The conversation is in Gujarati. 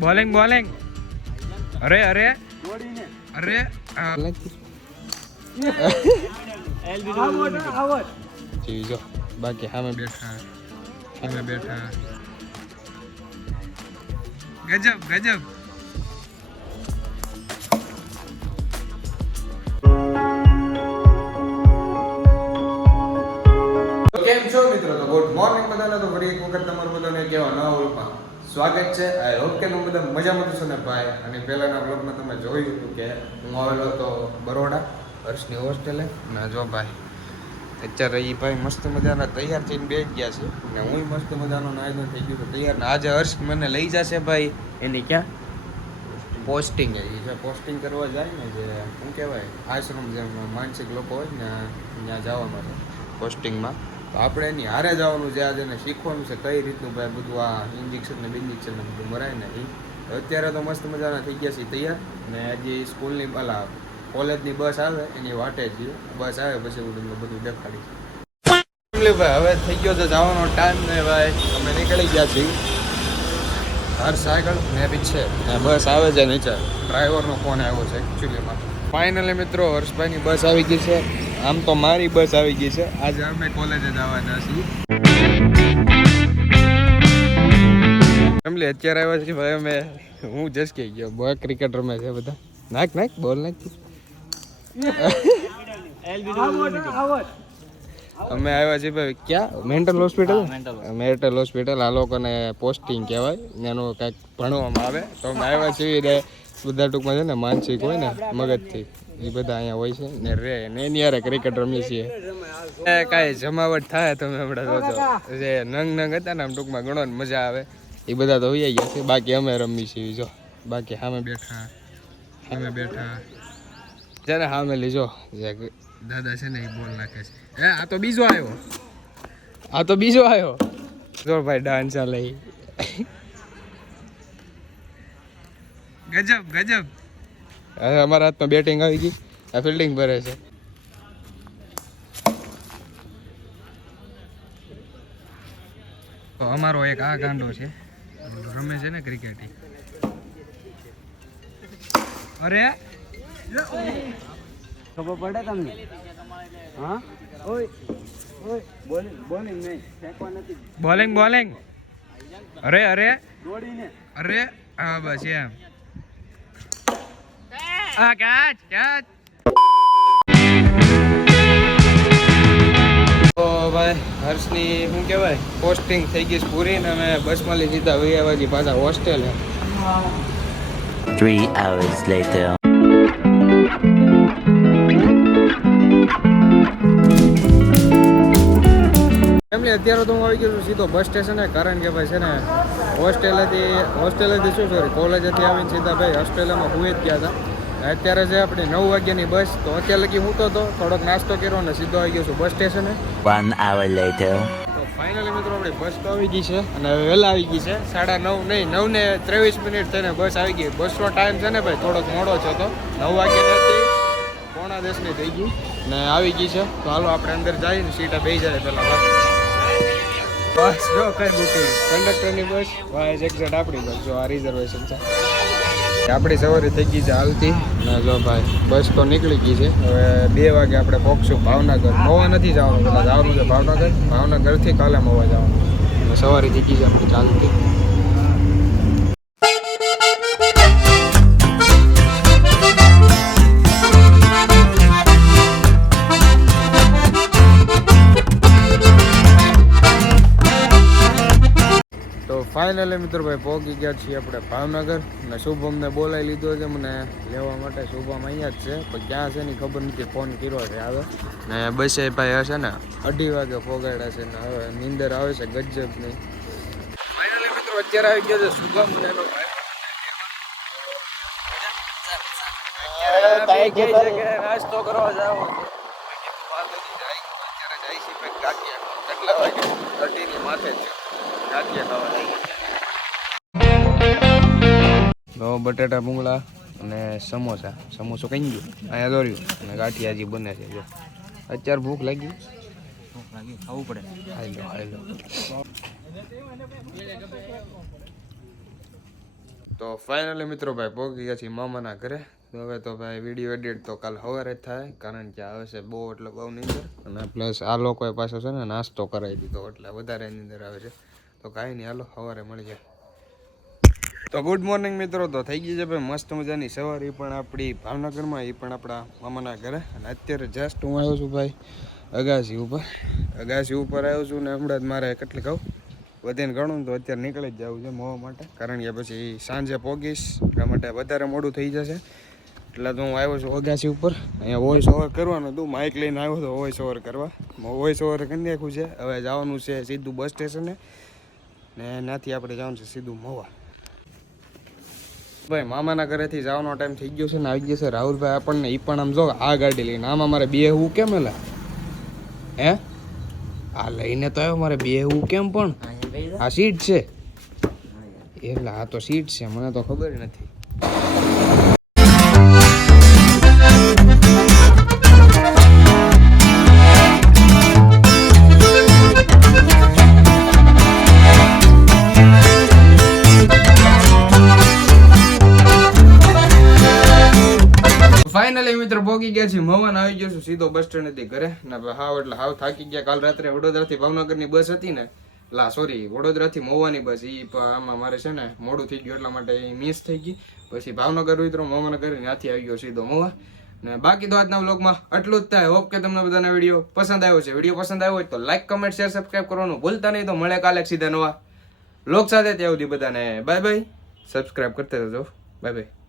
Bowling bowling. અરે અરે. અરે જીવી જો. બાકી સામે બેઠા. સામે બેઠા. ગજબ ગજબ. મિત્રો તો ગુડ મોર્નિંગ બધાને. તો ફરી એક વખત તમારું બધાને કહેવા નવા વ્લોગમાં સ્વાગત છે. આઈ હોપ કે તમે બધા મજામાં છો ને ભાઈ? અને પહેલાના બ્લોગમાં તમે જોયું હતું કે હું આવેલો હતો બરોડા હર્ષની હોસ્ટેલે ના જો ભાઈ અત્યારે એ ભાઈ મસ્ત મજાના તૈયાર થઈને બેસી ગયા છે. ને હું મસ્ત મજાનો નાયદો થઈ ગયો તો તૈયાર. ને આજે હર્ષ મને લઈ જશે ભાઈ. એની ક્યાં? પોસ્ટિંગ એ. જે પોસ્ટિંગ કરવા જાય ને જે શું કહેવાય? આશ્રમ જેમ માનસિક લોકો હોય ને ત્યાં જવા માટે. પોસ્ટિંગમાં તો આપણે એની હારે જવાનું છે આજે એને શીખવાનું છે કઈ રીતનું ભાઈ બધું આ ઇન્જેક્શન ને બિન્જેક્શન ને બધું મરાય ને અત્યારે તો મસ્ત મજાના થઈ ગયા છે તૈયાર ને હજી સ્કૂલની પેલા કોલેજની બસ આવે એની વાટે જ બસ આવે પછી હું તમને બધું દેખાડીશ. ભાઈ હવે થઈ ગયો છે જવાનો ટાઈમ ને ભાઈ અમે નીકળી ગયા છીએ. હર સાયકલ ને બી છે. ને બસ આવે છે નીચે. ડ્રાઈવરનો ફોન આવ્યો છે એકચ્યુઅલીમાં ફાઇનલી મિત્રો હર્ષભાઈની બસ આવી ગઈ છે. આમ તો મારી બસ આવી ગઈ છે. આજે અમે કોલેજે જવાના છીએ. ફેમિલી અત્યારે આવ્યા છે ભાઈ અમે હું જસ કે ગયો બોય ક્રિકેટ રમે છે બધા. નાખ નાખ બોલ નાખ અમે આવ્યા છીએ ભાઈ ક્યાં? મેન્ટલ હોસ્પિટલ મેન્ટલ હોસ્પિટલ આ લોકોને પોસ્ટિંગ કહેવાય. એનું કંઈક ભણવામાં આવે. તો અમે આવ્યા છીએ બધા ટૂંકમાં છે ને માનસિક હોય ને, મગજથી. એ બધા અહીંયા હોય છે ને રે, ને એની યારે ક્રિકેટ રમીએ છીએ. કાંઈ જમાવટ થાય તમે હમણાં જોજો જે નંગ નંગ હતા ને, આમ ટૂંકમાં ઘણો ને મજા આવે. એ બધા તો હોઈ ગયા છે. બાકી અમે રમી છીએ, જો. બાકી સામે બેઠા સામે બેઠા. જ્યારે સામે લીજો જે. દાદા છે ને, એ બોલ નાખે છે. એ આ તો બીજો આવ્યો. આ તો બીજો આવ્યો. જો ભાઈ ડાન્સ ચાલે. ગજબ ગજબ. હવે અમારા હાથમાં બેટિંગ આવી ગઈ. આ ફિલ્ડિંગ ભરે છે. તો અમારો એક આ ગાંડો છે. રમે છે ને ક્રિકેટ અરે! ખબર પડે તમને? હા? ઓય ઓય બોલિંગ બોલિંગ નહીં. ફેંકવા નથી. Bowling bowling. અરે અરે! દોડીને. અરે! હા બસ એમ. આ કેચ કેચ તો ભાઈ હર્ષની શું કહેવાય પોસ્ટિંગ થઈ ગઈ પૂરી ને અમે બસમાં લઈ સીધા વૈયાવાજી પાછા હોસ્ટેલ Three hours later. એમને અત્યારે તો હું આવી ગયો છું સીધો બસ સ્ટેશને કારણ કે ભાઈ છે ને હોસ્ટેલેથી હોસ્ટેલેથી શું સોરી કોલેજેથી આવીને સીધા ભાઈ હોસ્ટેલમાં હું જ ગયા હતા. અત્યારે છે આપણી નવ વાગ્યાની બસ તો અત્યારે લગી હું તો હતો. થોડોક નાસ્તો કર્યો અને સીધો આવી ગયો છું બસ સ્ટેશને વન આવર લેટર તો ફાઇનલી મિત્રો આપણી બસ તો આવી ગઈ છે અને હવે વહેલા આવી ગઈ છે. સાડા નવ નહીં નવ ને ત્રેવીસ મિનિટ થઈને બસ આવી ગઈ. બસનો ટાઈમ છે ને ભાઈ થોડોક મોડો છે તો નવ વાગ્યા નથી. પોણા દસની થઈ ગઈ ને આવી ગઈ છે. તો હાલો આપણે અંદર જઈને સીટા બે જાય પહેલાં બસ બસ જો કઈ બુકિંગ કંડક્ટરની બસ વાય એક્ઝેટ આપણી બસ જો આ રિઝર્વેશન છે. આપણી સવારી થઈ ગઈ છે હાલતી ને જો ભાઈ બસ તો નીકળી ગઈ છે. હવે બે વાગે આપણે પહોંચશું ભાવનગર. મવા નથી જવાનું પેલા જવાનું છે ભાવનગર. ભાવનગરથી કાલે મવા જવાનું સવારે સવારી થઈ ગઈ છે આપણી ચાલતી. ફાઇનલી મિત્રો ભાઈ પહોંચી ગયા છીએ આપણે ભાવનગર અને શુભમને બોલાવી લીધો છે. મને લેવા માટે શુભમ અહીંયા જ છે. પણ ક્યાં છે ની ખબર નથી. ફોન કર્યો છે આવે ને બસે ભાઈ હશે ને અઢી વાગે પોગાડ્યા છે ને હવે નીંદર આવે છે ગજબ નહીં ફાઇનલી મિત્રો અત્યારે આવી ગયો છે શુભમ ને એનો ભાઈ. નાસ્તો કરવા જાવ કેટલા વાગે? માથે છે. ગાંઠિયા ખાવા તો બટેટા ભૂંગળા અને સમોસા. સમોસો કઈ ગયો? અહીંયા દોર્યું અને ગાંઠિયાજી બને છે જો. અત્યારે ભૂખ લાગી. ભૂખ લાગી. ખાવું પડે. હાઈ લો હાઈ લો તો ફાઇનલી મિત્રો ભાઈ પહોંચી ગયા છીએ મામાના ઘરે. તો હવે તો ભાઈ વીડિયો એડિટ તો કાલ સવારે જ થાય કારણ કે આવે છે બહુ એટલે બહુ નીંદર. અને પ્લસ આ લોકોએ પાછો છે ને નાસ્તો કરાવી દીધો એટલે વધારે નીંદર આવે છે. તો કાંઈ નહીં હાલો સવારે મળી જાય. તો ગુડ મોર્નિંગ મિત્રો, તો થઈ ગઈ છે ભાઈ મસ્ત મજાની સવાર. એ પણ આપણી ભાવનગરમાં એ પણ આપણા મામાના ઘરે. અને અત્યારે જસ્ટ હું આવ્યો છું ભાઈ અગાસી ઉપર. અગાસી ઉપર આવ્યો છું ને હમણાં જ મારે કેટલી કહું? વધીને ગણું તો અત્યારે નીકળી જ જવું છે મોવા માટે. કારણ કે પછી સાંજે પોગીશ, એટલા માટે વધારે મોડું થઈ જશે. એટલે તો હું આવ્યો છું અગાસી ઉપર. અહીંયા વોઇસ ઓવર કરવાનું હતું. માઇક લઈને આવ્યો હતો વોઇસ ઓવર કરવા. વોઇસ ઓવર કરી નાખ્યું છે. હવે જવાનું છે સીધું બસ સ્ટેશને ને ત્યાંથી આપણે જવાનું છે સીધું મવા. ભાઈ મામાના ઘરેથી જવાનો ટાઈમ થઈ ગયો છે ને આવી ગયો છે. રાહુલભાઈ આપણને એ પણ આમ જો આ ગાડી લઈને. આમાં મારે બે હું કેમ એલા? હે? આ લઈને તો આવ્યો મારે બે હું કેમ પણ? આ સીટ છે. એટલે આ તો સીટ છે મને તો ખબર નથી. પહોંચી ગયા છીએ. મવાન આવી ગયો છું. સીધો બસ સ્ટેન્ડ હતી ઘરે. ને હવે એટલે હાવ થાકી ગયા. કાલ રાત્રે વડોદરાથી ભાવનગરની બસ હતી ને. લા સોરી વડોદરાથી મવાની બસ એ આમાં મારે છે ને મોડું થઈ ગયું. એટલા માટે મિસ થઈ ગઈ. પછી ભાવનગર ઉતરો મવાના ઘરે ત્યાંથી આવી ગયો સીધો મવા. ને બાકી તો આજના વ્લોગમાં આટલું જ થાય. હોપ કે તમને બધાને વીડિયો પસંદ આવ્યો છે. વીડિયો પસંદ આવ્યો હોય તો લાઈક કમેન્ટ શેર સબસ્ક્રાઇબ કરવાનું ભૂલતા નહીં. તો મળે કાલે સીધા નવા લોક સાથે. ત્યાં સુધી બધાને બાય બાય સબસ્ક્રાઇબ કરતા જજો. Bye bye